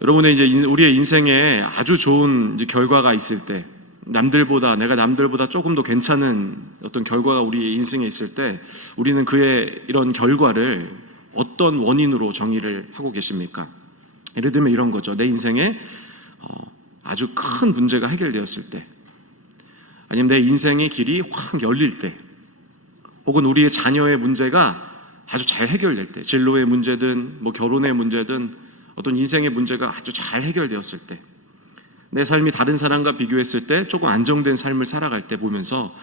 여러분의 이제 우리의 인생에 아주 좋은 이제 결과가 있을 때, 내가 남들보다 조금 더 괜찮은 어떤 결과가 우리 인생에 있을 때, 우리는 그의 이런 결과를 어떤 원인으로 정의를 하고 계십니까? 예를 들면 이런 거죠. 내 인생에 아주 큰 문제가 해결되었을 때, 아니면 내 인생의 길이 확 열릴 때, 혹은 우리의 자녀의 문제가 아주 잘 해결될 때, 진로의 문제든 뭐 결혼의 문제든 어떤 인생의 문제가 아주 잘 해결되었을 때, 내 삶이 다른 사람과 비교했을 때 조금 안정된 삶을 살아갈 때 보면서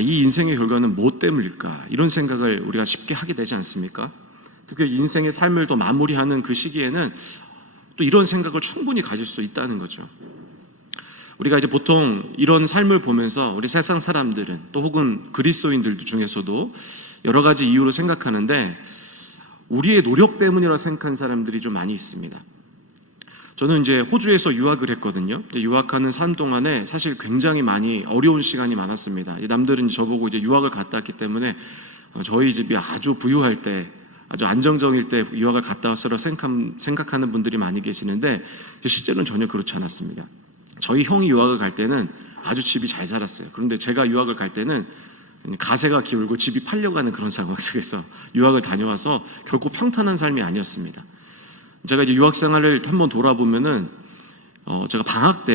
이 인생의 결과는 뭐 때문일까? 이런 생각을 우리가 쉽게 하게 되지 않습니까? 특히 인생의 삶을 더 마무리하는 그 시기에는 또 이런 생각을 충분히 가질 수 있다는 거죠. 우리가 이제 보통 이런 삶을 보면서 우리 세상 사람들은 또 혹은 그리스도인들 중에서도 여러 가지 이유로 생각하는데 우리의 노력 때문이라고 생각하는 사람들이 좀 많이 있습니다. 저는 이제 호주에서 유학을 했거든요. 유학하는 삶 동안에 사실 굉장히 많이 어려운 시간이 많았습니다. 남들은 저보고 이제 유학을 갔다 왔기 때문에 저희 집이 아주 부유할 때, 아주 안정적일 때 유학을 갔다 왔으라 생각하는 분들이 많이 계시는데 실제로는 전혀 그렇지 않았습니다. 저희 형이 유학을 갈 때는 아주 집이 잘 살았어요. 그런데 제가 유학을 갈 때는 가세가 기울고 집이 팔려가는 그런 상황 속에서 유학을 다녀와서 결코 평탄한 삶이 아니었습니다. 제가 이제 유학 생활을 한번 돌아보면은 제가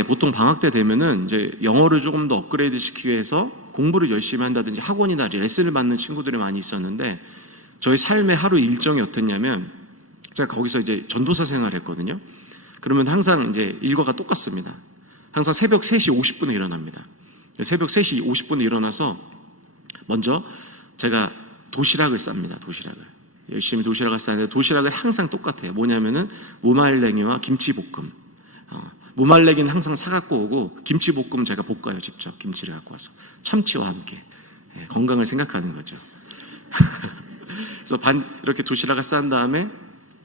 보통 방학 때 되면은 이제 영어를 조금 더 업그레이드 시키기 위해서 공부를 열심히 한다든지 학원이나 레슨을 받는 친구들이 많이 있었는데 저희 삶의 하루 일정이 어땠냐면 제가 거기서 이제 전도사 생활을 했거든요. 그러면 항상 이제 일과가 똑같습니다. 항상 새벽 3시 50분에 일어납니다. 새벽 3시 50분에 일어나서 먼저 제가 도시락을 쌉니다. 열심히 도시락을 싸는데 도시락은 항상 똑같아요. 뭐냐면은 무말랭이와 김치볶음. 무말랭이는 항상 사갖고 오고 김치볶음 제가 볶아요. 직접 김치를 갖고 와서 참치와 함께. 건강을 생각하는 거죠. 그래서 이렇게 도시락을 싼 다음에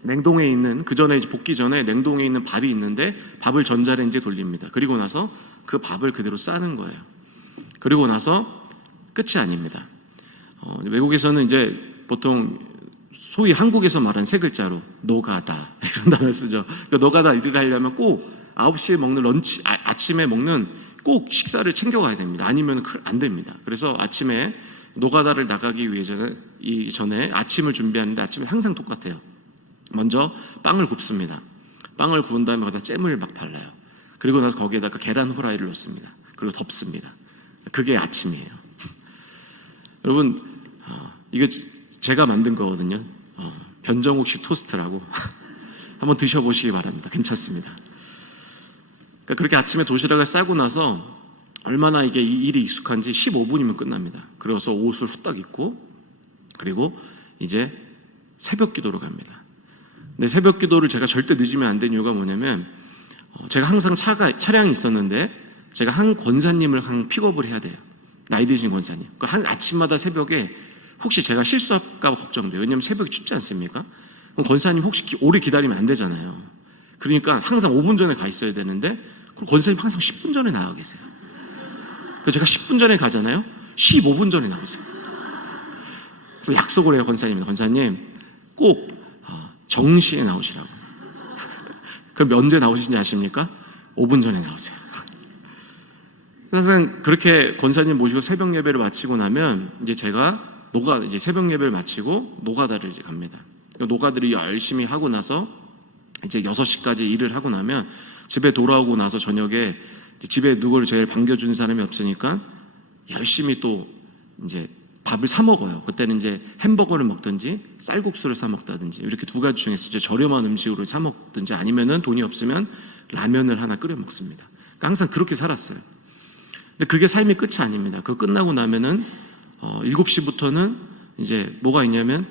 냉동에 있는, 그 전에 볶기 전에 냉동에 있는 밥이 있는데 밥을 전자레인지에 돌립니다. 그리고 나서 그 밥을 그대로 싸는 거예요. 그리고 나서 끝이 아닙니다. 외국에서는 이제 보통 소위 한국에서 말하는 세 글자로 노가다 이런 단어를 쓰죠. 그러니까 노가다 일을 하려면 꼭 9시에 먹는 아침에 먹는 꼭 식사를 챙겨가야 됩니다. 아니면 안 됩니다. 그래서 아침에 노가다를 나가기 위해서는 이전에 아침을 준비하는데 아침에 항상 똑같아요. 먼저 빵을 굽습니다. 빵을 구운 다음에 거기다 잼을 막 발라요. 그리고 나서 거기에다가 계란 후라이를 넣습니다. 그리고 덮습니다. 그게 아침이에요. 여러분, 이거 제가 만든 거거든요. 변정욱식 토스트라고 한번 드셔보시기 바랍니다. 괜찮습니다. 그러니까 그렇게 아침에 도시락을 싸고 나서 얼마나 이게 이 일이 익숙한지 15분이면 끝납니다. 그래서 옷을 후딱 입고 그리고 이제 새벽 기도로 갑니다. 근데 새벽 기도를 제가 절대 늦으면 안 되는 이유가 뭐냐면 제가 항상 차량이 있었는데 제가 한 권사님을 항상 픽업을 해야 돼요. 나이 드신 권사님. 한 아침마다 새벽에 혹시 제가 실수할까 봐 걱정돼요. 왜냐면 새벽이 춥지 않습니까? 그럼 권사님 혹시 오래 기다리면 안 되잖아요. 그러니까 항상 5분 전에 가 있어야 되는데 그럼 권사님 항상 10분 전에 나와 계세요. 그래서 제가 10분 전에 가잖아요. 15분 전에 나오세요. 그래서 약속을 해요. 권사님 꼭 정시에 나오시라고. 그럼 언제 나오시는지 아십니까? 5분 전에 나오세요. 그래서 그렇게 권사님 모시고 새벽 예배를 마치고 나면 이제 제가 이제 새벽 예배를 마치고 노가다를 이제 갑니다. 노가다를 열심히 하고 나서 이제 6시까지 일을 하고 나면 집에 돌아오고 나서 저녁에 집에 누구를 제일 반겨주는 사람이 없으니까 열심히 또 이제 밥을 사 먹어요. 그때는 이제 햄버거를 먹든지 쌀국수를 사 먹다든지 이렇게 두 가지 중에서 이제 저렴한 음식으로 사 먹든지 아니면은 돈이 없으면 라면을 하나 끓여 먹습니다. 그러니까 항상 그렇게 살았어요. 근데 그게 삶의 끝이 아닙니다. 그거 끝나고 나면은 7시부터는 이제 뭐가 있냐면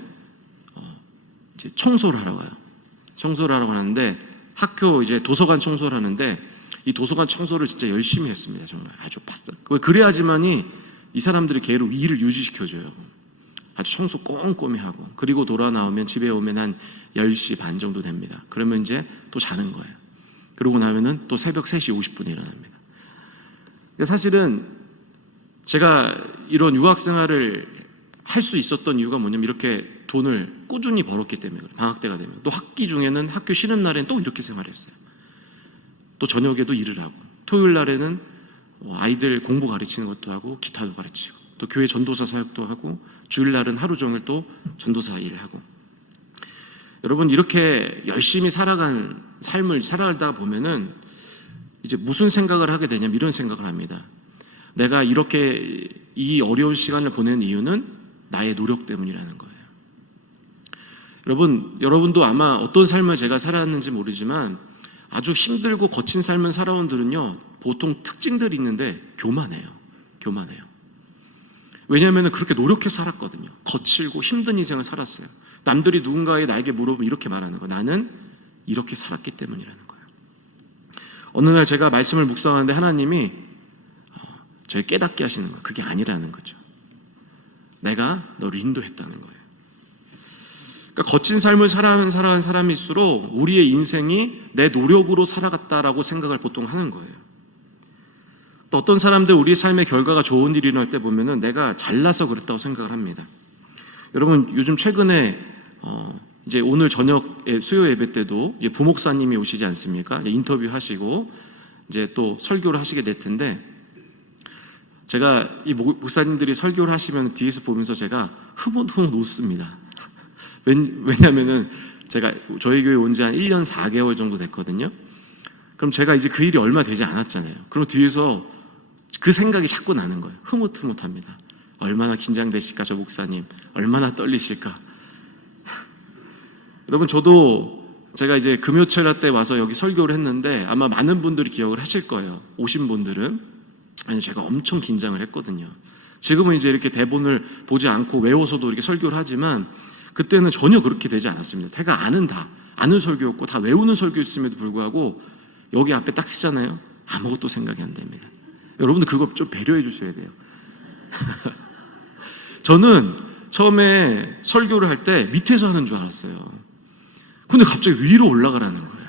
이제 청소를 하러 가요. 청소를 하러 가는데 학교 이제 도서관 청소를 하는데 이 도서관 청소를 진짜 열심히 했습니다. 정말 아주 바싹. 그래야지만이 이 사람들이 계속 일을 유지시켜줘요. 아주 청소 꼼꼼히 하고 그리고 돌아 나오면 집에 오면 한 10시 반 정도 됩니다. 그러면 이제 또 자는 거예요. 그러고 나면은 또 새벽 3시 50분에 일어납니다. 사실은 제가 이런 유학 생활을 할 수 있었던 이유가 뭐냐면 이렇게 돈을 꾸준히 벌었기 때문에 그래요. 방학 때가 되면 또 학기 중에는 학교 쉬는 날엔 또 이렇게 생활했어요. 또 저녁에도 일을 하고, 토요일 날에는 아이들 공부 가르치는 것도 하고 기타도 가르치고, 또 교회 전도사 사역도 하고, 주일날은 하루 종일 또 전도사 일을 하고. 여러분, 이렇게 열심히 살아간 삶을 살아가다 보면은 이제 무슨 생각을 하게 되냐면 이런 생각을 합니다. 내가 이렇게 이 어려운 시간을 보낸 이유는 나의 노력 때문이라는 거예요. 여러분도 아마 어떤 삶을 제가 살아왔는지 모르지만 아주 힘들고 거친 삶을 살아온 분들은요, 보통 특징들이 있는데 교만해요. 왜냐하면 그렇게 노력해 살았거든요. 거칠고 힘든 인생을 살았어요. 남들이 나에게 물어보면 이렇게 말하는 거예요. 나는 이렇게 살았기 때문이라는 거예요. 어느 날 제가 말씀을 묵상하는데 하나님이 저를 깨닫게 하시는 거예요. 그게 아니라는 거죠. 내가 너를 인도했다는 거예요. 그러니까 거친 삶을 살아가는 사람일수록 우리의 인생이 내 노력으로 살아갔다라고 생각을 보통 하는 거예요. 또 어떤 사람들 우리의 삶의 결과가 좋은 일이 일어날 때 보면은 내가 잘나서 그랬다고 생각을 합니다. 여러분, 요즘 최근에 이제 오늘 저녁에 수요 예배 때도 부목사님이 오시지 않습니까? 인터뷰 하시고 이제 또 설교를 하시게 될 텐데, 제가 이 목사님들이 설교를 하시면 뒤에서 보면서 제가 흐뭇흐뭇 웃습니다. 왜냐면은 제가 저희 교회 온 지 한 1년 4개월 정도 됐거든요. 그럼 제가 이제 그 일이 얼마 되지 않았잖아요. 그럼 뒤에서 그 생각이 자꾸 나는 거예요. 흐뭇흐뭇합니다. 얼마나 긴장되실까, 저 목사님. 얼마나 떨리실까. 여러분, 저도 제가 이제 금요철 때 와서 여기 설교를 했는데 아마 많은 분들이 기억을 하실 거예요. 오신 분들은. 아니, 제가 엄청 긴장을 했거든요. 지금은 이제 이렇게 대본을 보지 않고 외워서도 이렇게 설교를 하지만 그때는 전혀 그렇게 되지 않았습니다. 제가 아는 설교였고 다 외우는 설교였음에도 불구하고 여기 앞에 딱 쓰잖아요. 아무것도 생각이 안 됩니다. 여러분들 그거 좀 배려해 주셔야 돼요. 저는 처음에 설교를 할 때 밑에서 하는 줄 알았어요. 근데 갑자기 위로 올라가라는 거예요.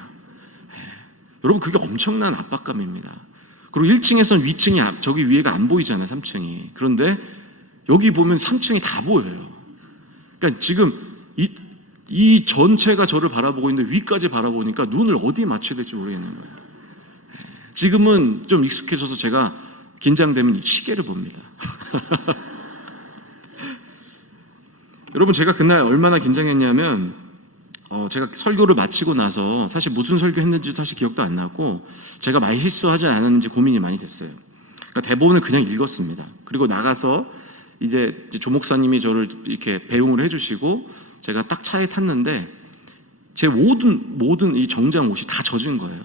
여러분, 그게 엄청난 압박감입니다. 그리고 1층에서는 위층이 저기 위에가 안 보이잖아요. 3층이. 그런데 여기 보면 3층이 다 보여요. 그러니까 지금 이 전체가 저를 바라보고 있는데 위까지 바라보니까 눈을 어디에 맞춰야 될지 모르겠는 거예요. 지금은 좀 익숙해져서 제가 긴장되면 시계를 봅니다. 여러분, 제가 그날 얼마나 긴장했냐면 제가 설교를 마치고 나서 사실 무슨 설교 했는지 사실 기억도 안 나고 제가 많이 실수하지 않았는지 고민이 많이 됐어요. 그러니까 대본을 그냥 읽었습니다. 그리고 나가서 이제 조 목사님이 저를 이렇게 배웅을 해주시고 제가 딱 차에 탔는데 제 모든 이 정장 옷이 다 젖은 거예요.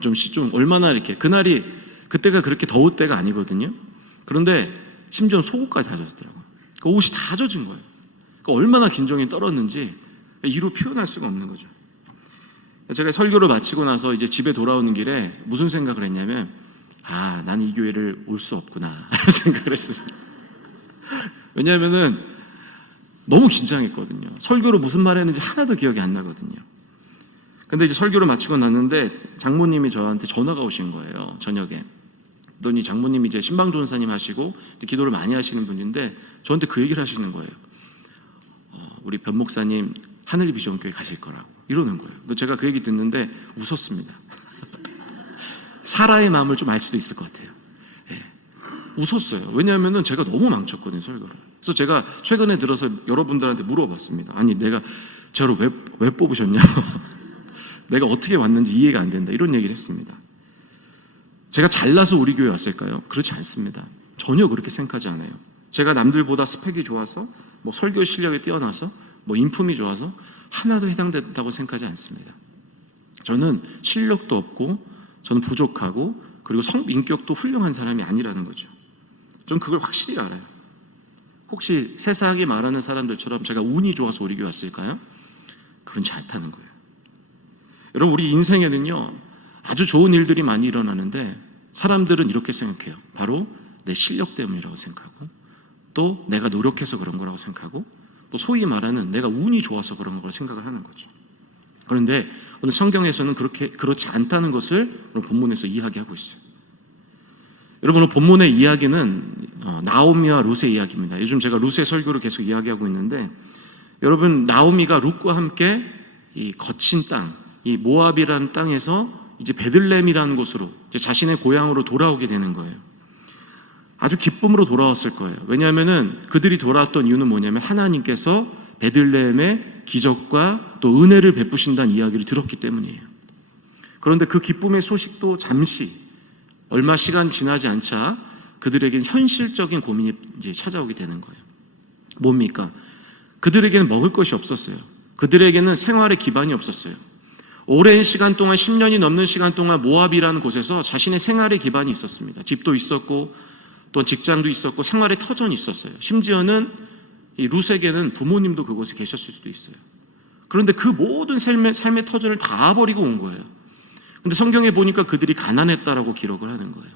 좀 얼마나 이렇게 그때가 그렇게 더울 때가 아니거든요. 그런데 심지어 속옷까지 다 젖었더라고요. 그 옷이 다 젖은 거예요. 그러니까 얼마나 긴장이 떨었는지 이루 표현할 수가 없는 거죠. 제가 설교를 마치고 나서 이제 집에 돌아오는 길에 무슨 생각을 했냐면, 나는 이 교회를 올 수 없구나 이런 생각을 했습니다. 왜냐하면은 너무 긴장했거든요. 설교로 무슨 말 했는지 하나도 기억이 안 나거든요. 근데 이제 설교를 마치고 났는데 장모님이 저한테 전화가 오신 거예요. 저녁에. 그랬더니 장모님이 이제 신방전사님 하시고 기도를 많이 하시는 분인데 저한테 그 얘기를 하시는 거예요. 우리 변 목사님 하늘 비전교회 가실 거라고 이러는 거예요. 근데 제가 그 얘기 듣는데 웃었습니다. 사라의 마음을 좀 알 수도 있을 것 같아요. 웃었어요. 왜냐하면 제가 너무 망쳤거든요, 설교를. 그래서 제가 최근에 들어서 여러분들한테 물어봤습니다. 아니, 내가 저를 왜 뽑으셨냐? 내가 어떻게 왔는지 이해가 안 된다. 이런 얘기를 했습니다. 제가 잘나서 우리 교회 왔을까요? 그렇지 않습니다. 전혀 그렇게 생각하지 않아요. 제가 남들보다 스펙이 좋아서, 설교 실력이 뛰어나서, 인품이 좋아서 하나도 해당된다고 생각하지 않습니다. 저는 실력도 없고, 저는 부족하고, 그리고 인격도 훌륭한 사람이 아니라는 거죠. 전 그걸 확실히 알아요. 혹시 세상에 말하는 사람들처럼 제가 운이 좋아서 우리 교회 왔을까요? 그렇지 않다는 거예요. 여러분, 우리 인생에는요, 아주 좋은 일들이 많이 일어나는데 사람들은 이렇게 생각해요. 바로 내 실력 때문이라고 생각하고, 또 내가 노력해서 그런 거라고 생각하고, 또 소위 말하는 내가 운이 좋아서 그런 걸 생각을 하는 거죠. 그런데 오늘 성경에서는 그렇지 않다는 것을 오늘 본문에서 이야기하고 있어요. 여러분, 오늘 본문의 이야기는 나오미와 룻의 이야기입니다. 요즘 제가 룻의 설교를 계속 이야기하고 있는데, 여러분, 나오미가 룻과 함께 이 거친 땅, 이 모압이라는 땅에서 이제 베들레헴이라는 곳으로 이제 자신의 고향으로 돌아오게 되는 거예요. 아주 기쁨으로 돌아왔을 거예요. 왜냐하면은 그들이 돌아왔던 이유는 뭐냐면 하나님께서 베들레헴의 기적과 또 은혜를 베푸신다는 이야기를 들었기 때문이에요. 그런데 그 기쁨의 소식도 잠시 얼마 시간 지나지 않자 그들에게는 현실적인 고민이 이제 찾아오게 되는 거예요. 뭡니까? 그들에게는 먹을 것이 없었어요. 그들에게는 생활의 기반이 없었어요. 오랜 시간 동안 10년이 넘는 시간 동안 모압이라는 곳에서 자신의 생활의 기반이 있었습니다. 집도 있었고 또 직장도 있었고 생활의 터전이 있었어요. 심지어는 이 룻에게는 부모님도 그곳에 계셨을 수도 있어요. 그런데 그 모든 삶의 터전을 다 버리고 온 거예요. 그런데 성경에 보니까 그들이 가난했다라고 기록을 하는 거예요.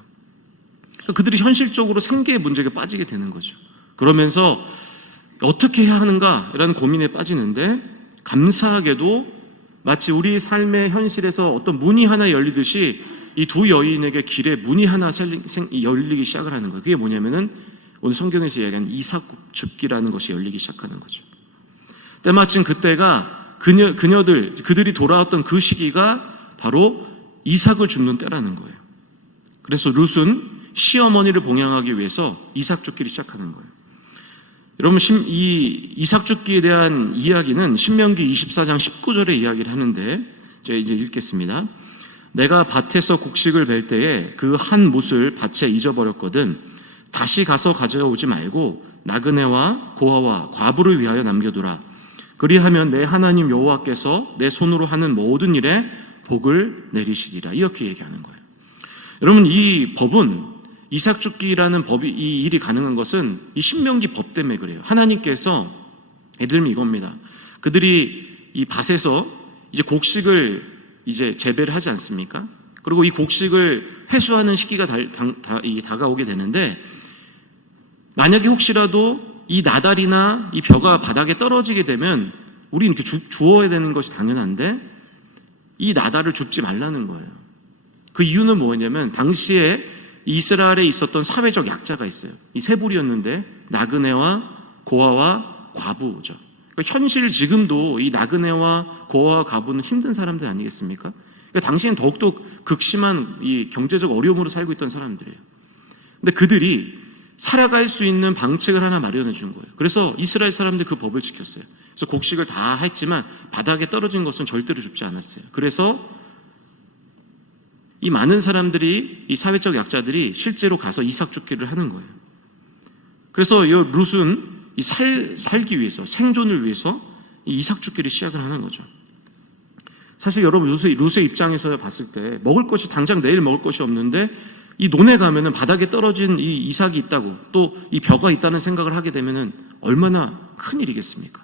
그들이 현실적으로 생계의 문제가 빠지게 되는 거죠. 그러면서 어떻게 해야 하는가라는 고민에 빠지는데 감사하게도 마치 우리 삶의 현실에서 어떤 문이 하나 열리듯이 이 두 여인에게 길에 문이 하나 열리기 시작을 하는 거예요. 그게 뭐냐면은 오늘 성경에서 이야기하는 이삭 줍기라는 것이 열리기 시작하는 거죠. 때마침 그때가 그들이 돌아왔던 그 시기가 바로 이삭을 줍는 때라는 거예요. 그래서 룻은 시어머니를 봉양하기 위해서 이삭 줍기를 시작하는 거예요. 여러분, 이 이삭 줍기에 대한 이야기는 신명기 24장 19절에 이야기를 하는데 제가 이제 읽겠습니다. 내가 밭에서 곡식을 벨 때에 그 한 못을 밭에 잊어버렸거든 다시 가서 가져오지 말고 나그네와 고아와 과부를 위하여 남겨두라. 그리하면 내 하나님 여호와께서 내 손으로 하는 모든 일에 복을 내리시리라. 이렇게 얘기하는 거예요. 여러분, 이 법은 이삭 줍기라는 법이 이 일이 가능한 것은 이 신명기 법 때문에 그래요. 하나님께서 예를 들면 이겁니다. 그들이 이 밭에서 이제 곡식을 이제 재배를 하지 않습니까? 그리고 이 곡식을 회수하는 시기가 다가오게 되는데 만약에 혹시라도 이 나달이나 이 벼가 바닥에 떨어지게 되면 우리는 이렇게 주워야 되는 것이 당연한데 이 나달을 줍지 말라는 거예요. 그 이유는 뭐냐면 당시에 이스라엘에 있었던 사회적 약자가 있어요. 이 세 부류였는데 나그네와 고아와 과부죠. 그러니까 현실 지금도 이 나그네와 고아와 과부는 힘든 사람들 아니겠습니까? 그러니까 당시엔 더욱더 극심한 이 경제적 어려움으로 살고 있던 사람들이에요. 근데 그들이 살아갈 수 있는 방책을 하나 마련해 준 거예요. 그래서 이스라엘 사람들 그 법을 지켰어요. 그래서 곡식을 다 했지만 바닥에 떨어진 것은 절대로 줍지 않았어요. 그래서 이 많은 사람들이 이 사회적 약자들이 실제로 가서 이삭 줍기를 하는 거예요. 그래서 이 룻은 이 살기 위해서 생존을 위해서 이 이삭 줍기를 시작을 하는 거죠. 사실 여러분 룻의 입장에서 봤을 때 먹을 것이 당장 내일 먹을 것이 없는데 이 논에 가면은 바닥에 떨어진 이 이삭이 있다고 또 이 벼가 있다는 생각을 하게 되면은 얼마나 큰 일이겠습니까?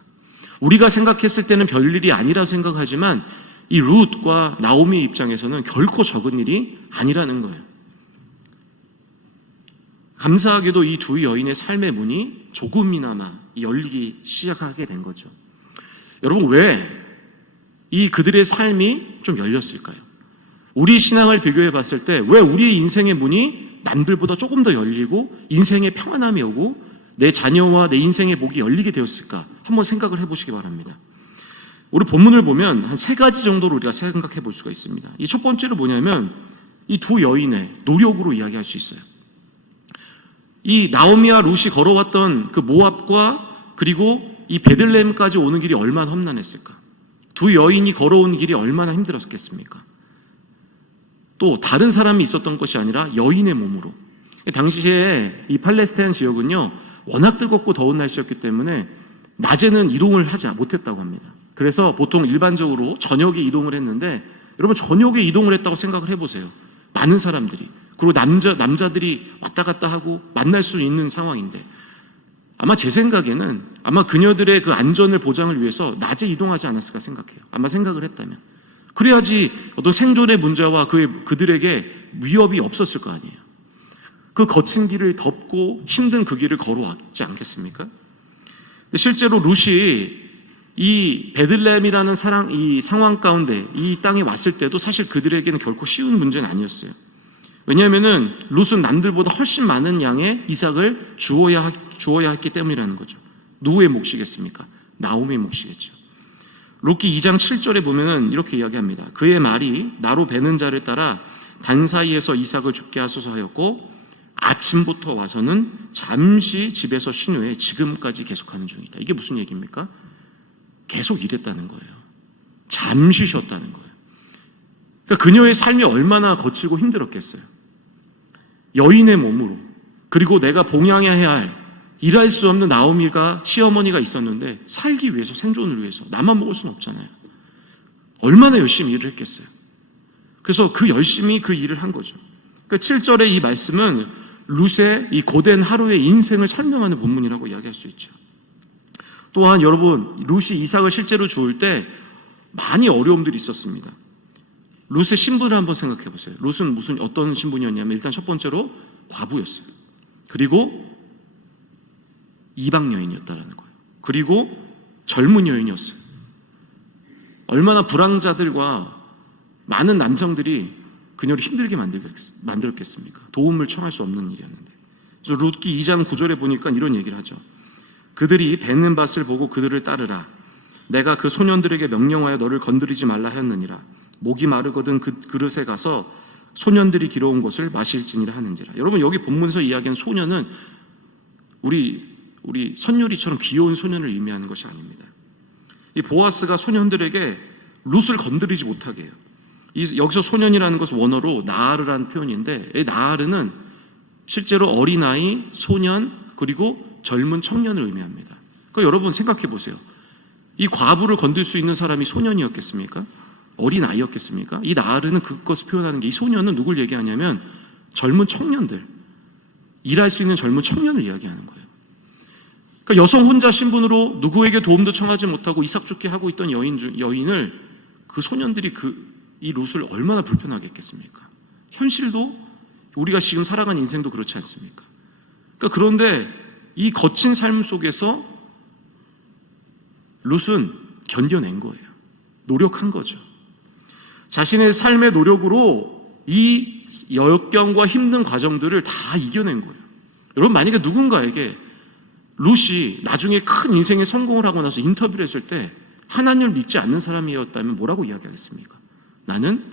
우리가 생각했을 때는 별일이 아니라 생각하지만 이 룻과 나오미 입장에서는 결코 적은 일이 아니라는 거예요. 감사하게도 이 두 여인의 삶의 문이 조금이나마 열리기 시작하게 된 거죠. 여러분, 왜 이 그들의 삶이 좀 열렸을까요? 우리 신앙을 비교해 봤을 때 왜 우리의 인생의 문이 남들보다 조금 더 열리고 인생의 평안함이 오고 내 자녀와 내 인생의 복이 열리게 되었을까? 한번 생각을 해보시기 바랍니다. 우리 본문을 보면 한 세 가지 정도로 우리가 생각해 볼 수가 있습니다. 이 첫 번째로 뭐냐면 이 두 여인의 노력으로 이야기할 수 있어요. 이 나오미와 룻이 걸어왔던 그 모압과 그리고 이 베들레헴까지 오는 길이 얼마나 험난했을까? 두 여인이 걸어온 길이 얼마나 힘들었겠습니까? 또 다른 사람이 있었던 것이 아니라 여인의 몸으로. 당시에 이 팔레스타인 지역은요 워낙 뜨겁고 더운 날씨였기 때문에 낮에는 이동을 하지 못했다고 합니다. 그래서 보통 일반적으로 저녁에 이동을 했는데 여러분 저녁에 이동을 했다고 생각을 해보세요. 많은 사람들이. 그리고 남자들이 왔다 갔다 하고 만날 수 있는 상황인데 아마 제 생각에는 아마 그녀들의 그 안전을 보장을 위해서 낮에 이동하지 않았을까 생각해요. 아마 생각을 했다면. 그래야지 어떤 생존의 문제와 그들에게 위협이 없었을 거 아니에요. 그 거친 길을 덮고 힘든 그 길을 걸어왔지 않겠습니까? 근데 실제로 룻이 이 베들레헴이라는 이 상황 가운데 이 땅에 왔을 때도 사실 그들에게는 결코 쉬운 문제는 아니었어요. 왜냐하면은 룻은 남들보다 훨씬 많은 양의 이삭을 주어야 했기 때문이라는 거죠. 누구의 몫이겠습니까? 나오미의 몫이겠죠. 룻기 2장 7절에 보면은 이렇게 이야기합니다. 그의 말이 나로 베는 자를 따라 단 사이에서 이삭을 죽게 하소서 하였고 아침부터 와서는 잠시 집에서 쉰 후에 지금까지 계속하는 중이다. 이게 무슨 얘기입니까? 계속 일했다는 거예요. 잠시 쉬었다는 거예요. 그러니까 그녀의 삶이 얼마나 거칠고 힘들었겠어요. 여인의 몸으로, 그리고 내가 봉양해야 할, 일할 수 없는 나오미가, 시어머니가 있었는데 살기 위해서, 생존을 위해서 나만 먹을 수는 없잖아요. 얼마나 열심히 일을 했겠어요. 그래서 그 열심히 그 일을 한 거죠. 그러니까 7절의 이 말씀은 룻의 이 고된 하루의 인생을 설명하는 본문이라고 이야기할 수 있죠. 또한 여러분, 룻이 이삭을 실제로 주울 때 많이 어려움들이 있었습니다. 룻의 신분을 한번 생각해 보세요. 룻은 어떤 신분이었냐면, 일단 첫 번째로 과부였어요. 그리고 이방 여인이었다라는 거예요. 그리고 젊은 여인이었어요. 얼마나 불황자들과 많은 남성들이 그녀를 힘들게 만들었겠습니까? 도움을 청할 수 없는 일이었는데. 그래서 룻기 2장 9절에 보니까 이런 얘기를 하죠. 그들이 뱉는 밭을 보고 그들을 따르라. 내가 그 소년들에게 명령하여 너를 건드리지 말라 하였느니라. 목이 마르거든 그 그릇에 가서 소년들이 길어온 것을 마실지니라 하는지라. 여러분, 여기 본문에서 이야기한 소년은 우리 선유리처럼 귀여운 소년을 의미하는 것이 아닙니다. 이 보아스가 소년들에게 룻을 건드리지 못하게 해요. 여기서 소년이라는 것은 원어로 나하르라는 표현인데, 이 나하르는 실제로 어린아이, 소년, 그리고 젊은 청년을 의미합니다. 그러니까 여러분 생각해 보세요. 이 과부를 건들 수 있는 사람이 소년이었겠습니까? 어린아이였겠습니까? 이 나하르는 그것을 표현하는 게, 이 소년은 누굴 얘기하냐면 젊은 청년들, 일할 수 있는 젊은 청년을 이야기하는 거예요. 그러니까 여성 혼자 신분으로 누구에게 도움도 청하지 못하고 이삭 죽게 하고 있던 여인을 그 소년들이 이 룻을 얼마나 불편하게 했겠습니까? 현실도 우리가 지금 살아가는 인생도 그렇지 않습니까? 그러니까 그런데 이 거친 삶 속에서 룻은 견뎌낸 거예요. 노력한 거죠. 자신의 삶의 노력으로 이 역경과 힘든 과정들을 다 이겨낸 거예요. 여러분, 만약에 누군가에게 룻이 나중에 큰 인생에 성공을 하고 나서 인터뷰를 했을 때 하나님을 믿지 않는 사람이었다면 뭐라고 이야기하겠습니까? 나는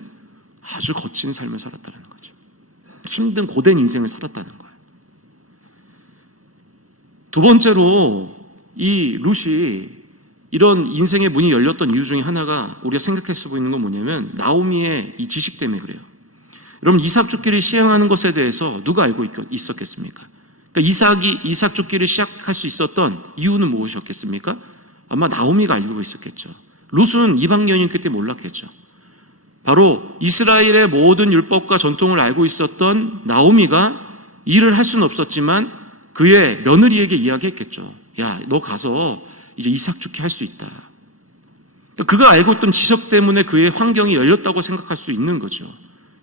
아주 거친 삶을 살았다는 거죠. 힘든 고된 인생을 살았다는 거예요. 두 번째로 이 룻이 이런 인생의 문이 열렸던 이유 중에 하나가 우리가 생각할 수 있는 건 뭐냐면 나오미의 이 지식 때문에 그래요. 여러분, 이삭 죽기를 시행하는 것에 대해서 누가 알고 있었겠습니까? 그러니까 이삭 죽기를 시작할 수 있었던 이유는 무엇이었겠습니까? 아마 나오미가 알고 있었겠죠. 룻은 이방 여인이기 때문에 몰랐겠죠. 바로 이스라엘의 모든 율법과 전통을 알고 있었던 나오미가 일을 할 수는 없었지만 그의 며느리에게 이야기했겠죠. 야, 너 가서 이제 이삭 죽게 할 수 있다. 그가 알고 있던 지식 때문에 그의 환경이 열렸다고 생각할 수 있는 거죠.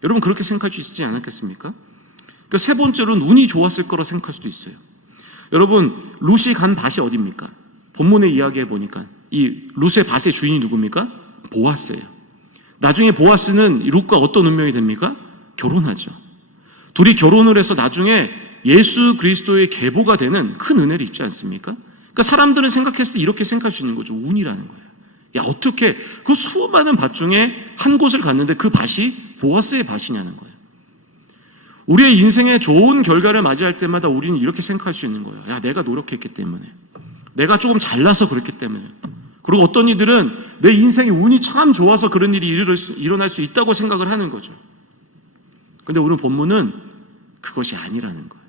여러분, 그렇게 생각할 수 있지 않았겠습니까? 세 번째로는 운이 좋았을 거라 생각할 수도 있어요. 여러분, 룻이 간 밭이 어디입니까? 본문의 이야기에 보니까 이 룻의 밭의 주인이 누굽니까? 보아스예요. 나중에 보아스는 룻과 어떤 운명이 됩니까? 결혼하죠. 둘이 결혼을 해서 나중에 예수 그리스도의 계보가 되는 큰 은혜를 입지 않습니까? 그러니까 사람들은 생각했을 때 이렇게 생각할 수 있는 거죠. 운이라는 거예요. 야, 어떻게 그 수많은 밭 중에 한 곳을 갔는데 그 밭이 보아스의 밭이냐는 거예요. 우리의 인생에 좋은 결과를 맞이할 때마다 우리는 이렇게 생각할 수 있는 거예요. 야, 내가 노력했기 때문에, 내가 조금 잘나서 그랬기 때문에. 그리고 어떤 이들은 내 인생에 운이 참 좋아서 그런 일이 일어날 수 있다고 생각을 하는 거죠. 그런데 오늘 본문은 그것이 아니라는 거예요.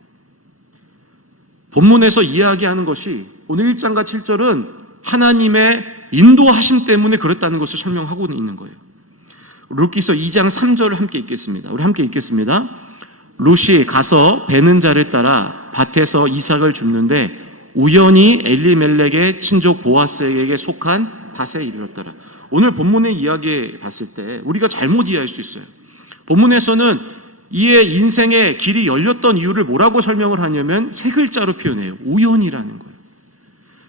본문에서 이야기하는 것이 오늘 1장과 7절은 하나님의 인도하심 때문에 그랬다는 것을 설명하고 있는 거예요. 룻기서 2장 3절을 함께 읽겠습니다. 우리 함께 읽겠습니다. 룻이 가서 베는 자를 따라 밭에서 이삭을 줍는데 우연히 엘리멜렉의 친족 보아스에게 속한 밭에 이르렀더라. 오늘 본문의 이야기에 봤을 때 우리가 잘못 이해할 수 있어요. 본문에서는 이의 인생의 길이 열렸던 이유를 뭐라고 설명을 하냐면 세 글자로 표현해요. 우연이라는 거예요.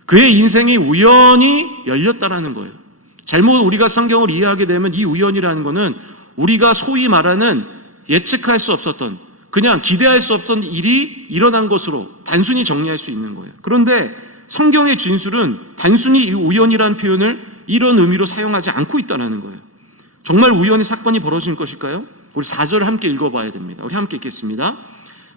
그의 인생이 우연히 열렸다라는 거예요. 잘못 우리가 성경을 이해하게 되면 이 우연이라는 거는 우리가 소위 말하는 예측할 수 없었던, 그냥 기대할 수 없던 일이 일어난 것으로 단순히 정리할 수 있는 거예요. 그런데 성경의 진술은 단순히 이 우연이라는 표현을 이런 의미로 사용하지 않고 있다는 거예요. 정말 우연히 사건이 벌어진 것일까요? 우리 4절을 함께 읽어봐야 됩니다. 우리 함께 읽겠습니다.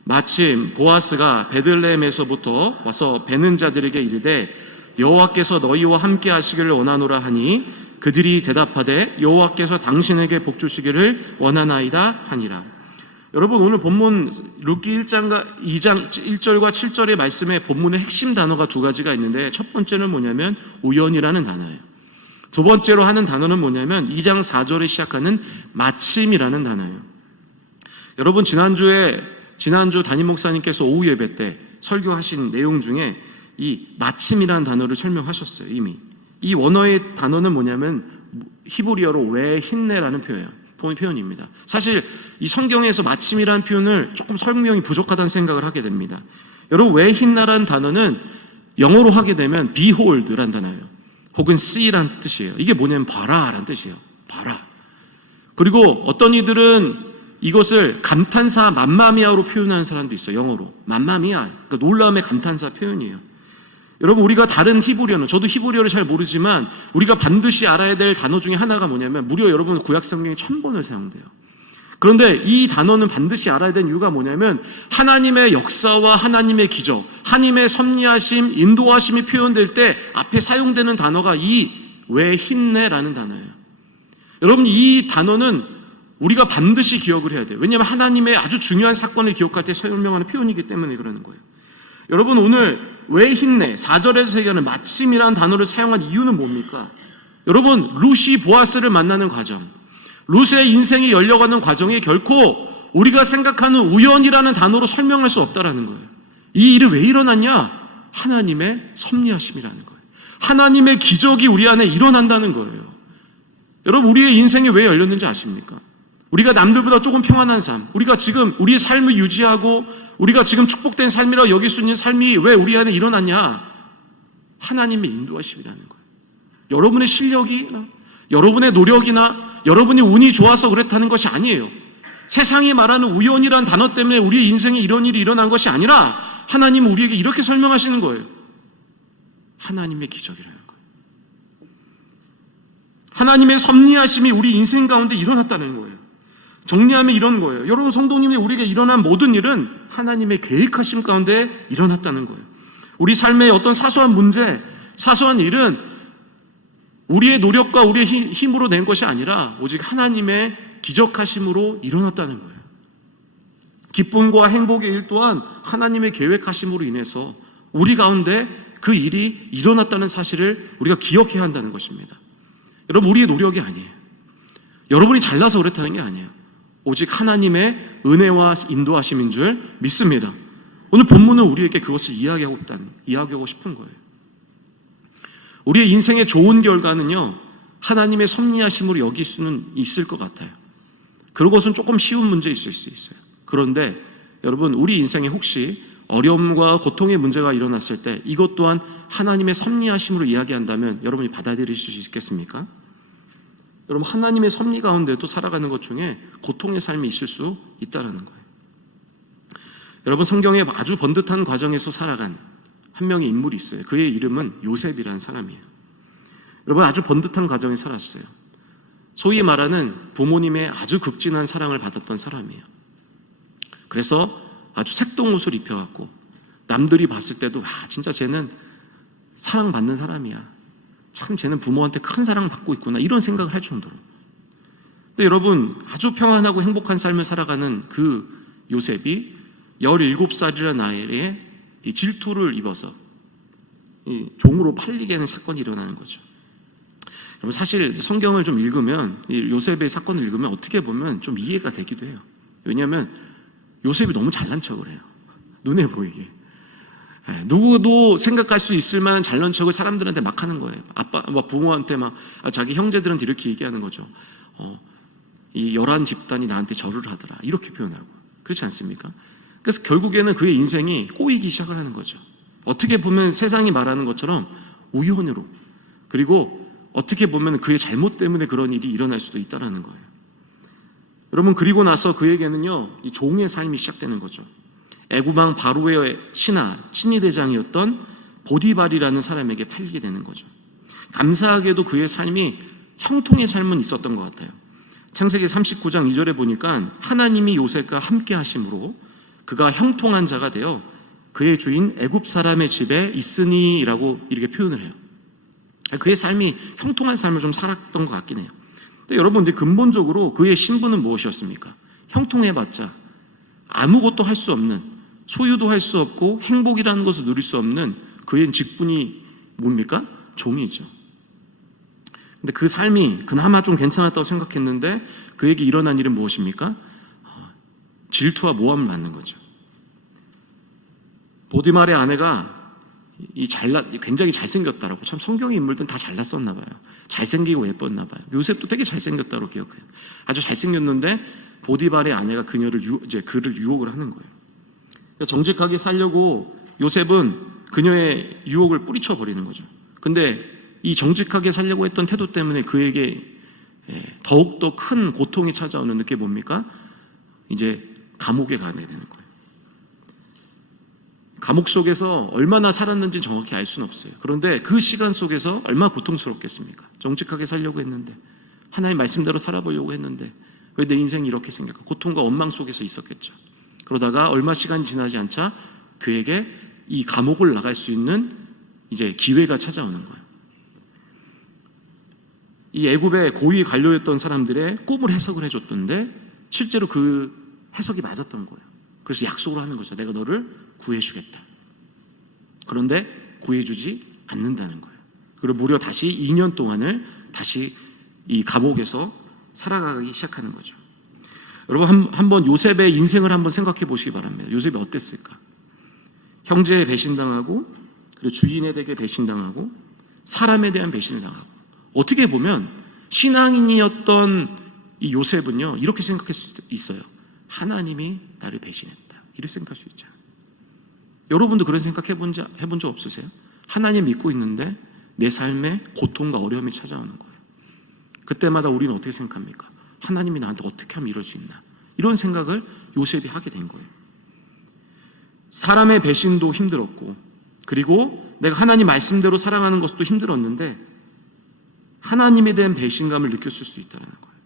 마침 보아스가 베들레헴에서부터 와서 베는 자들에게 이르되 여호와께서 너희와 함께 하시기를 원하노라 하니 그들이 대답하되 여호와께서 당신에게 복 주시기를 원하나이다 하니라. 여러분, 오늘 본문 룻기 1장 2장 1절과 7절의 말씀에 본문의 핵심 단어가 두 가지가 있는데, 첫 번째는 뭐냐면 우연이라는 단어예요. 두 번째로 하는 단어는 뭐냐면 2장 4절에 시작하는 마침이라는 단어예요. 여러분, 지난주 담임 목사님께서 오후 예배 때 설교하신 내용 중에 이 마침이라는 단어를 설명하셨어요. 이미 이 원어의 단어는 뭐냐면 히브리어로 웨힌네라는 표현입니다. 사실 이 성경에서 마침이라는 표현을 조금 설명이 부족하다는 생각을 하게 됩니다. 여러분, 웨힌나라는 단어는 영어로 하게 되면 behold라는 단어예요. 혹은 see라는 뜻이에요. 이게 뭐냐면 봐라라는 뜻이에요. 봐라. 그리고 어떤 이들은 이것을 감탄사 맘마미아로 표현하는 사람도 있어요. 영어로 맘마미아, 그러니까 놀라움의 감탄사 표현이에요. 여러분, 우리가 다른 히브리어는, 저도 히브리어를 잘 모르지만 우리가 반드시 알아야 될 단어 중에 하나가 뭐냐면 무려 여러분 구약 성경에 1000번을 사용돼요. 그런데 이 단어는 반드시 알아야 되는 이유가 뭐냐면 하나님의 역사와 하나님의 기적, 하나님의 섭리하심, 인도하심이 표현될 때 앞에 사용되는 단어가 이 웨힌네라는 단어예요. 여러분, 이 단어는 우리가 반드시 기억을 해야 돼요. 왜냐하면 하나님의 아주 중요한 사건을 기억할 때 설명하는 표현이기 때문에 그러는 거예요. 여러분, 오늘 웨힌네 4절에서 얘기하는 마침이라는 단어를 사용한 이유는 뭡니까? 여러분, 룻이 보아스를 만나는 과정, 룻의 인생이 열려가는 과정이 결코 우리가 생각하는 우연이라는 단어로 설명할 수 없다라는 거예요. 이 일이 왜 일어났냐? 하나님의 섭리하심이라는 거예요. 하나님의 기적이 우리 안에 일어난다는 거예요. 여러분, 우리의 인생이 왜 열렸는지 아십니까? 우리가 남들보다 조금 평안한 삶, 우리가 지금 우리의 삶을 유지하고 우리가 지금 축복된 삶이라고 여길 수 있는 삶이 왜 우리 안에 일어났냐? 하나님의 인도하심이라는 거예요. 여러분의 실력이나 여러분의 노력이나 여러분이 운이 좋아서 그랬다는 것이 아니에요. 세상이 말하는 우연이라는 단어 때문에 우리의 인생에 이런 일이 일어난 것이 아니라 하나님은 우리에게 이렇게 설명하시는 거예요. 하나님의 기적이라는 거예요. 하나님의 섭리하심이 우리 인생 가운데 일어났다는 거예요. 정리하면 이런 거예요. 여러분, 성도님이 우리에게 일어난 모든 일은 하나님의 계획하심 가운데 일어났다는 거예요. 우리 삶의 어떤 사소한 문제, 사소한 일은 우리의 노력과 우리의 힘으로 낸 것이 아니라 오직 하나님의 기적하심으로 일어났다는 거예요. 기쁨과 행복의 일 또한 하나님의 계획하심으로 인해서 우리 가운데 그 일이 일어났다는 사실을 우리가 기억해야 한다는 것입니다. 여러분, 우리의 노력이 아니에요. 여러분이 잘나서 그렇다는 게 아니에요. 오직 하나님의 은혜와 인도하심인 줄 믿습니다. 오늘 본문은 우리에게 그것을 이야기하고 싶은 거예요. 우리의 인생의 좋은 결과는요, 하나님의 섭리하심으로 여길 수는 있을 것 같아요. 그것은 조금 쉬운 문제일 수 있어요. 그런데 여러분, 우리 인생에 혹시 어려움과 고통의 문제가 일어났을 때 이것 또한 하나님의 섭리하심으로 이야기한다면 여러분이 받아들이실 수 있겠습니까? 여러분, 하나님의 섭리 가운데도 살아가는 것 중에 고통의 삶이 있을 수 있다는 거예요. 여러분, 성경에 아주 번듯한 과정에서 살아간 한 명의 인물이 있어요. 그의 이름은 요셉이라는 사람이에요. 여러분, 아주 번듯한 과정에 살았어요. 소위 말하는 부모님의 아주 극진한 사랑을 받았던 사람이에요. 그래서 아주 색동 옷을 입혀갖고 남들이 봤을 때도 진짜 쟤는 사랑받는 사람이야, 참 쟤는 부모한테 큰 사랑을 받고 있구나, 이런 생각을 할 정도로. 근데 여러분, 아주 평안하고 행복한 삶을 살아가는 그 요셉이 17살이라는 나이에 이 질투를 입어서 이 종으로 팔리게 하는 사건이 일어나는 거죠. 여러분, 사실 성경을 좀 읽으면, 이 요셉의 사건을 읽으면 어떻게 보면 좀 이해가 되기도 해요. 왜냐하면 요셉이 너무 잘난 척을 해요. 눈에 보이게. 누구도 생각할 수 있을 만한 잘난 척을 사람들한테 막 하는 거예요. 부모한테 막, 자기 형제들한테 이렇게 얘기하는 거죠. 이 11집단이 나한테 절을 하더라, 이렇게 표현하고. 그렇지 않습니까? 그래서 결국에는 그의 인생이 꼬이기 시작을 하는 거죠. 어떻게 보면 세상이 말하는 것처럼 우연으로, 그리고 어떻게 보면 그의 잘못 때문에 그런 일이 일어날 수도 있다는 거예요. 여러분, 그리고 나서 그에게는요, 이 종의 삶이 시작되는 거죠. 애굽왕 바로의 친위 대장이었던 보디발이라는 사람에게 팔리게 되는 거죠. 감사하게도 그의 삶이 형통의 삶은 있었던 것 같아요. 창세기 39장 2절에 보니까 하나님이 요셉과 함께 하심으로 그가 형통한 자가 되어 그의 주인 애굽 사람의 집에 있으니라고 이렇게 표현을 해요. 그의 삶이 형통한 삶을 좀 살았던 것 같긴 해요. 근데 여러분, 근본적으로 그의 신분은 무엇이었습니까? 형통해봤자 아무것도 할 수 없는, 소유도 할 수 없고 행복이라는 것을 누릴 수 없는 그의 직분이 뭡니까? 종이죠. 근데 그 삶이 그나마 좀 괜찮았다고 생각했는데 그에게 일어난 일은 무엇입니까? 질투와 모함을 받는 거죠. 보디말의 아내가 굉장히 잘생겼다라고, 참 성경의 인물들은 다 잘났었나 봐요. 잘생기고 예뻤나 봐요. 요셉도 되게 잘생겼다고 기억해요. 아주 잘생겼는데 보디발의 아내가 그를 유혹을 하는 거예요. 정직하게 살려고 요셉은 그녀의 유혹을 뿌리쳐 버리는 거죠. 근데 이 정직하게 살려고 했던 태도 때문에 그에게 더욱더 큰 고통이 찾아오는 게 뭡니까? 이제 감옥에 가게 되는 거예요. 감옥 속에서 얼마나 살았는지 정확히 알 수는 없어요. 그런데 그 시간 속에서 얼마나 고통스럽겠습니까? 정직하게 살려고 했는데, 하나님 말씀대로 살아보려고 했는데 왜 내 인생이 이렇게 생겼고, 고통과 원망 속에서 있었겠죠. 그러다가 얼마 시간이 지나지 않자 그에게 이 감옥을 나갈 수 있는 이제 기회가 찾아오는 거예요. 이 애굽의 고위 관료였던 사람들의 꿈을 해석을 해줬던데 실제로 그 해석이 맞았던 거예요. 그래서 약속을 하는 거죠. 내가 너를 구해주겠다. 그런데 구해주지 않는다는 거예요. 그리고 무려 다시 2년 동안을 다시 이 감옥에서 살아가기 시작하는 거죠. 여러분, 한번 요셉의 인생을 한번 생각해 보시기 바랍니다. 요셉이 어땠을까? 형제에 배신당하고, 그리고 주인에게 배신당하고, 사람에 대한 배신을 당하고, 어떻게 보면 신앙인이었던 이 요셉은요, 이렇게 생각할 수 있어요. 하나님이 나를 배신했다. 이렇게 생각할 수 있잖아요. 여러분도 그런 생각 해본 적 없으세요? 하나님 믿고 있는데 내 삶에 고통과 어려움이 찾아오는 거예요. 그때마다 우리는 어떻게 생각합니까? 하나님이 나한테 어떻게 하면 이럴 수 있나? 이런 생각을 요셉이 하게 된 거예요. 사람의 배신도 힘들었고, 그리고 내가 하나님 말씀대로 살아가는 것도 힘들었는데 하나님에 대한 배신감을 느꼈을 수 있다는 거예요.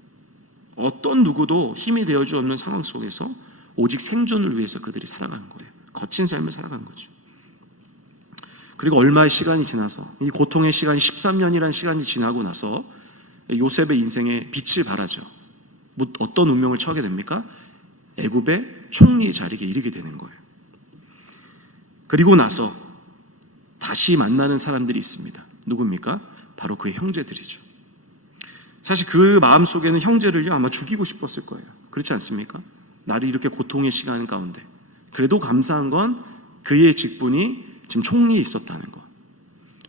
어떤 누구도 힘이 되어주 없는 상황 속에서 오직 생존을 위해서 그들이 살아간 거예요. 거친 삶을 살아간 거죠. 그리고 얼마의 시간이 지나서, 이 고통의 시간이 13년이라는 시간이 지나고 나서 요셉의 인생에 빛을 발하죠. 어떤 운명을 처하게 됩니까? 애굽의 총리의 자리에 이르게 되는 거예요. 그리고 나서 다시 만나는 사람들이 있습니다. 누굽니까? 바로 그의 형제들이죠. 사실 그 마음속에는 형제를요 아마 죽이고 싶었을 거예요. 그렇지 않습니까? 나를 이렇게 고통의 시간 가운데, 그래도 감사한 건 그의 직분이 지금 총리에 있었다는 것.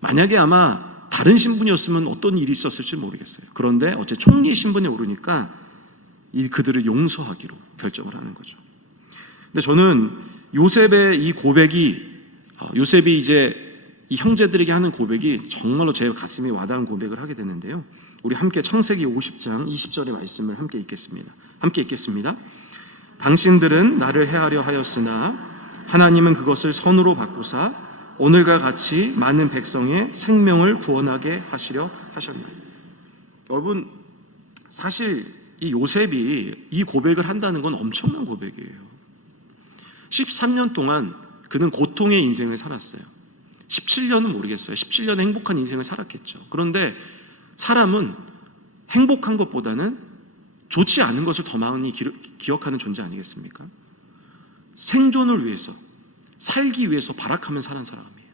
만약에 아마 다른 신분이었으면 어떤 일이 있었을지 모르겠어요. 그런데 어째 총리의 신분에 오르니까 그들을 용서하기로 결정을 하는 거죠. 근데 저는 요셉의 이 고백이, 요셉이 이제 이 형제들에게 하는 고백이 정말로 제 가슴에 와닿은 고백을 하게 되는데요. 우리 함께 창세기 50장 20절의 말씀을 함께 읽겠습니다. 당신들은 나를 해하려 하였으나 하나님은 그것을 선으로 바꾸사 오늘과 같이 많은 백성의 생명을 구원하게 하시려 하셨나요? 여러분, 사실 이 요셉이 이 고백을 한다는 건 엄청난 고백이에요. 13년 동안 그는 고통의 인생을 살았어요. 17년은 모르겠어요. 17년 행복한 인생을 살았겠죠. 그런데 사람은 행복한 것보다는 좋지 않은 것을 더 많이 기억하는 존재 아니겠습니까? 생존을 위해서, 살기 위해서 발악하며 사는 사람이에요.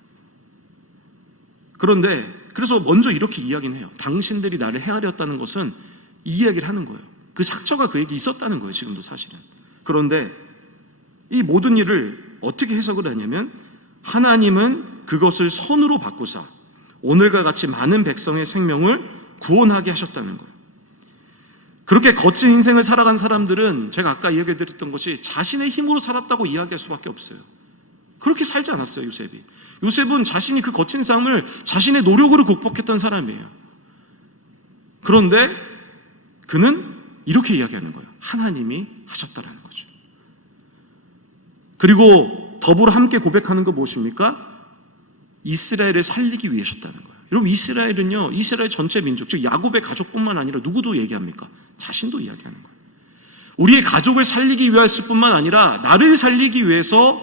그런데 그래서 먼저 이렇게 이야기는 해요. 당신들이 나를 헤아렸다는 것은 이 이야기를 하는 거예요. 그 상처가 그에게 있었다는 거예요. 지금도 사실은. 그런데 이 모든 일을 어떻게 해석을 하냐면 하나님은 그것을 선으로 바꾸사 오늘과 같이 많은 백성의 생명을 구원하게 하셨다는 거예요. 그렇게 거친 인생을 살아간 사람들은 제가 아까 이야기해드렸던 것이 자신의 힘으로 살았다고 이야기할 수밖에 없어요. 그렇게 살지 않았어요. 요셉은 자신이 그 거친 삶을 자신의 노력으로 극복했던 사람이에요. 그런데 그는 이렇게 이야기하는 거예요. 하나님이 하셨다라는 거죠. 그리고 더불어 함께 고백하는 거 무엇입니까? 이스라엘을 살리기 위해 하셨다는 거예요. 여러분, 이스라엘은요, 이스라엘 전체 민족, 즉 야곱의 가족뿐만 아니라 누구도 얘기합니까? 자신도 이야기하는 거예요. 우리의 가족을 살리기 위해서 뿐만 아니라 나를 살리기 위해서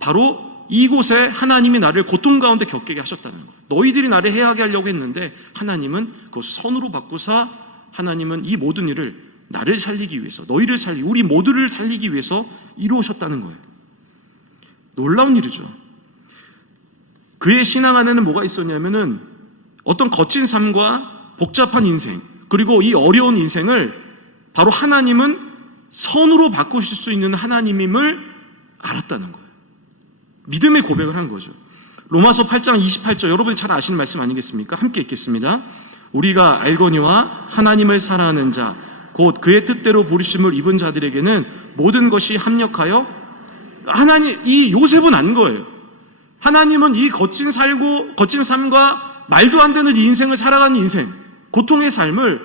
바로 이곳에 하나님이 나를 고통 가운데 겪게 하셨다는 거예요. 너희들이 나를 해하게 하려고 했는데 하나님은 그것을 선으로 바꾸사, 하나님은 이 모든 일을 나를 살리기 위해서, 너희를 살리기, 우리 모두를 살리기 위해서 이루셨다는 거예요. 놀라운 일이죠. 그의 신앙 안에는 뭐가 있었냐면은 어떤 거친 삶과 복잡한 인생, 그리고 이 어려운 인생을 바로 하나님은 선으로 바꾸실 수 있는 하나님임을 알았다는 거예요. 믿음의 고백을 한 거죠. 로마서 8장 28절, 여러분이 잘 아시는 말씀 아니겠습니까? 함께 읽겠습니다. 우리가 알거니와 하나님을 사랑하는 자, 곧 그의 뜻대로 부르심을 입은 자들에게는 모든 것이 합력하여, 하나님, 이 요셉은 안 거예요. 하나님은 이 거친 삶과 말도 안 되는 이 인생을 살아가는 인생, 고통의 삶을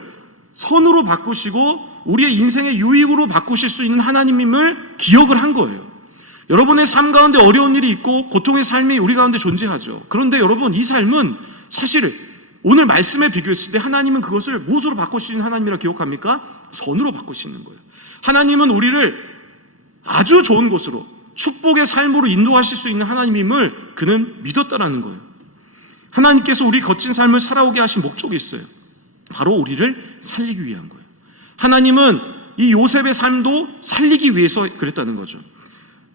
선으로 바꾸시고 우리의 인생의 유익으로 바꾸실 수 있는 하나님임을 기억을 한 거예요. 여러분의 삶 가운데 어려운 일이 있고 고통의 삶이 우리 가운데 존재하죠. 그런데 여러분, 이 삶은 사실 오늘 말씀에 비교했을 때 하나님은 그것을 무엇으로 바꾸시는 하나님이라 기억합니까? 선으로 바꾸시는 거예요. 하나님은 우리를 아주 좋은 곳으로, 축복의 삶으로 인도하실 수 있는 하나님임을 그는 믿었다라는 거예요. 하나님께서 우리 거친 삶을 살아오게 하신 목적이 있어요. 바로 우리를 살리기 위한 거예요. 하나님은 이 요셉의 삶도 살리기 위해서 그랬다는 거죠.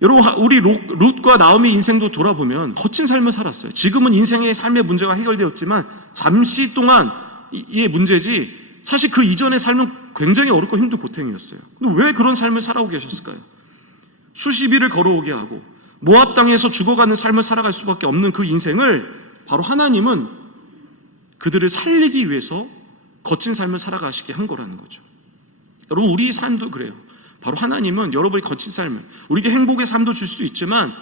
여러분, 우리 룻과 나오미 인생도 돌아보면 거친 삶을 살았어요. 지금은 인생의 삶의 문제가 해결되었지만 잠시 동안 이 문제지, 사실 그 이전의 삶은 굉장히 어렵고 힘든 고통이었어요. 근데 왜 그런 삶을 살아오게 하셨을까요? 수십 일을 걸어오게 하고 모압 땅에서 죽어가는 삶을 살아갈 수밖에 없는 그 인생을 바로 하나님은 그들을 살리기 위해서 거친 삶을 살아가시게 한 거라는 거죠. 여러분, 우리 삶도 그래요. 바로 하나님은 여러분의 거친 삶을, 우리에게 행복의 삶도 줄 수 있지만,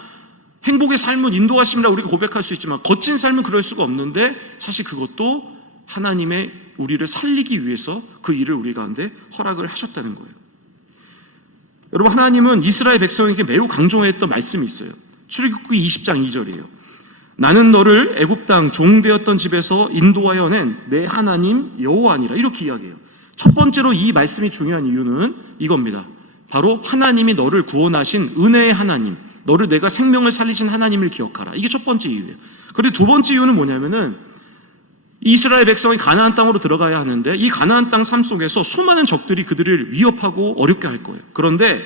행복의 삶은 인도하심이라 우리가 고백할 수 있지만 거친 삶은 그럴 수가 없는데, 사실 그것도 하나님의 우리를 살리기 위해서 그 일을 우리 가운데 허락을 하셨다는 거예요. 여러분, 하나님은 이스라엘 백성에게 매우 강조했던 말씀이 있어요. 출애굽기 20장 2절이에요. 나는 너를 애굽 땅 종되었던 집에서 인도하여 낸 내 하나님 여호와니라, 이렇게 이야기해요. 첫 번째로 이 말씀이 중요한 이유는 이겁니다. 바로 하나님이 너를 구원하신 은혜의 하나님, 너를 내가 생명을 살리신 하나님을 기억하라. 이게 첫 번째 이유예요. 그런데 두 번째 이유는 뭐냐면은 이스라엘 백성이 가나안 땅으로 들어가야 하는데 이 가나안 땅 삶 속에서 수많은 적들이 그들을 위협하고 어렵게 할 거예요. 그런데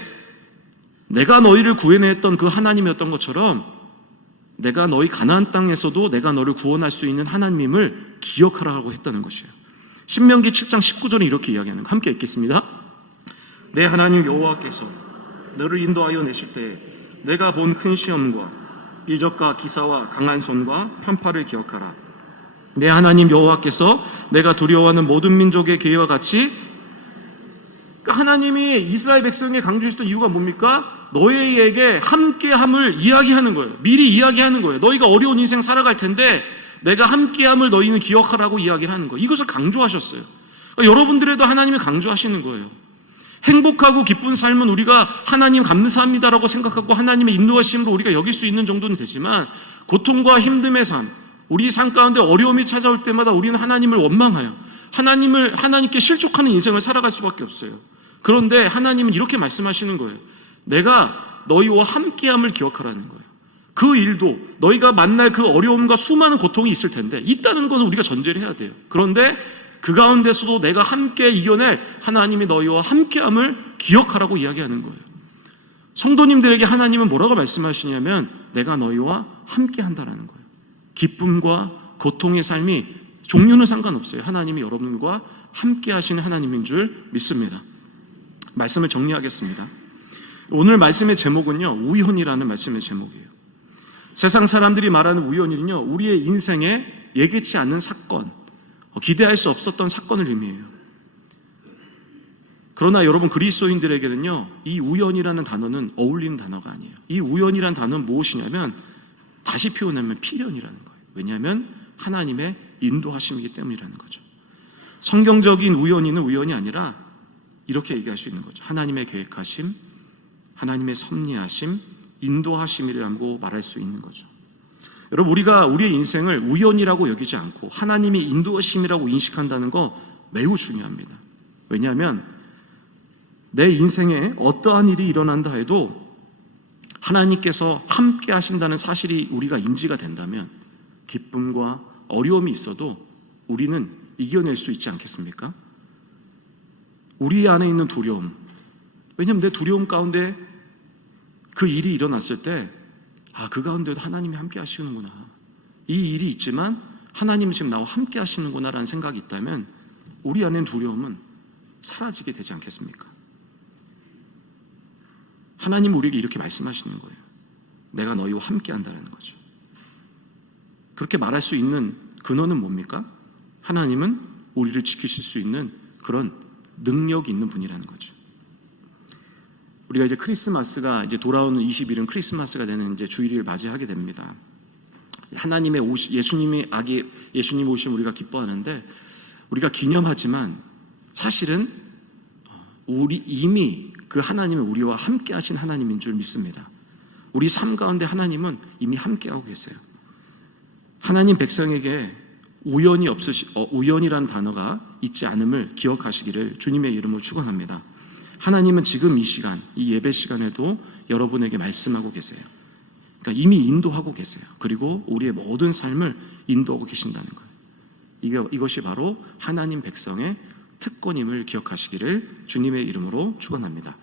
내가 너희를 구해냈던 그 하나님이었던 것처럼 내가 너희 가나안 땅에서도 내가 너를 구원할 수 있는 하나님임을 기억하라고 했다는 것이에요. 신명기 7장 19절에 이렇게 이야기하는 거 함께 읽겠습니다. 내 하나님 여호와께서 너를 인도하여 내실 때에 내가 본 큰 시험과 이적과 기사와 강한 손과 편파를 기억하라. 내 하나님 여호와께서 내가 두려워하는 모든 민족의 계획과 같이, 그러니까 하나님이 이스라엘 백성에 강조했던 이유가 뭡니까? 너희에게 함께함을 이야기하는 거예요. 미리 이야기하는 거예요. 너희가 어려운 인생 살아갈 텐데 내가 함께함을 너희는 기억하라고 이야기를 하는 거예요. 이것을 강조하셨어요. 그러니까 여러분들에도 하나님이 강조하시는 거예요. 행복하고 기쁜 삶은 우리가 하나님 감사합니다라고 생각하고 하나님의 인도하심으로 우리가 여길 수 있는 정도는 되지만, 고통과 힘듦의 삶, 우리 삶 가운데 어려움이 찾아올 때마다 우리는 하나님을 원망하여 하나님께 실족하는 인생을 살아갈 수밖에 없어요. 그런데 하나님은 이렇게 말씀하시는 거예요. 내가 너희와 함께함을 기억하라는 거예요. 그 일도, 너희가 만날 그 어려움과 수많은 고통이 있을 텐데 있다는 것은 우리가 전제를 해야 돼요. 그런데 그 가운데서도 내가 함께 이겨낼 하나님이 너희와 함께함을 기억하라고 이야기하는 거예요. 성도님들에게 하나님은 뭐라고 말씀하시냐면 내가 너희와 함께한다라는 거예요. 기쁨과 고통의 삶이 종류는 상관없어요. 하나님이 여러분과 함께 하시는 하나님인 줄 믿습니다. 말씀을 정리하겠습니다. 오늘 말씀의 제목은요, 우연이라는 말씀의 제목이에요. 세상 사람들이 말하는 우연일은요, 우리의 인생에 예기치 않은 사건, 기대할 수 없었던 사건을 의미해요. 그러나 여러분, 그리스도인들에게는요, 이 우연이라는 단어는 어울리는 단어가 아니에요. 이 우연이라는 단어는 무엇이냐면, 다시 표현하면 필연이라는 거예요. 왜냐하면 하나님의 인도하심이기 때문이라는 거죠. 성경적인 우연이는 우연이 아니라 이렇게 얘기할 수 있는 거죠. 하나님의 계획하심, 하나님의 섭리하심, 인도하심이라고 말할 수 있는 거죠. 여러분, 우리가 우리의 인생을 우연이라고 여기지 않고 하나님의 인도하심이라고 인식한다는 거 매우 중요합니다. 왜냐하면 내 인생에 어떠한 일이 일어난다 해도 하나님께서 함께 하신다는 사실이 우리가 인지가 된다면 기쁨과 어려움이 있어도 우리는 이겨낼 수 있지 않겠습니까? 우리 안에 있는 두려움, 왜냐하면 내 두려움 가운데 그 일이 일어났을 때 그 가운데도 하나님이 함께 하시는구나, 이 일이 있지만 하나님은 지금 나와 함께 하시는구나 라는 생각이 있다면 우리 안에 두려움은 사라지게 되지 않겠습니까? 하나님은 우리에게 이렇게 말씀하시는 거예요. 내가 너희와 함께 한다는 거죠. 그렇게 말할 수 있는 근원은 뭡니까? 하나님은 우리를 지키실 수 있는 그런 능력이 있는 분이라는 거죠. 우리가 이제 크리스마스가 이제 돌아오는 20일은 크리스마스가 되는 이제 주일을 맞이하게 됩니다. 하나님의 예수님이 오심 우리가 기뻐하는데 우리가 기념하지만 사실은 우리 이미 그 하나님은 우리와 함께 하신 하나님인 줄 믿습니다. 우리 삶 가운데 하나님은 이미 함께 하고 계세요. 하나님 백성에게 우연이라는 단어가 있지 않음을 기억하시기를 주님의 이름으로 축원합니다. 하나님은 지금 이 시간, 이 예배 시간에도 여러분에게 말씀하고 계세요. 그러니까 이미 인도하고 계세요. 그리고 우리의 모든 삶을 인도하고 계신다는 거예요. 이것이 바로 하나님 백성의 특권임을 기억하시기를 주님의 이름으로 축원합니다.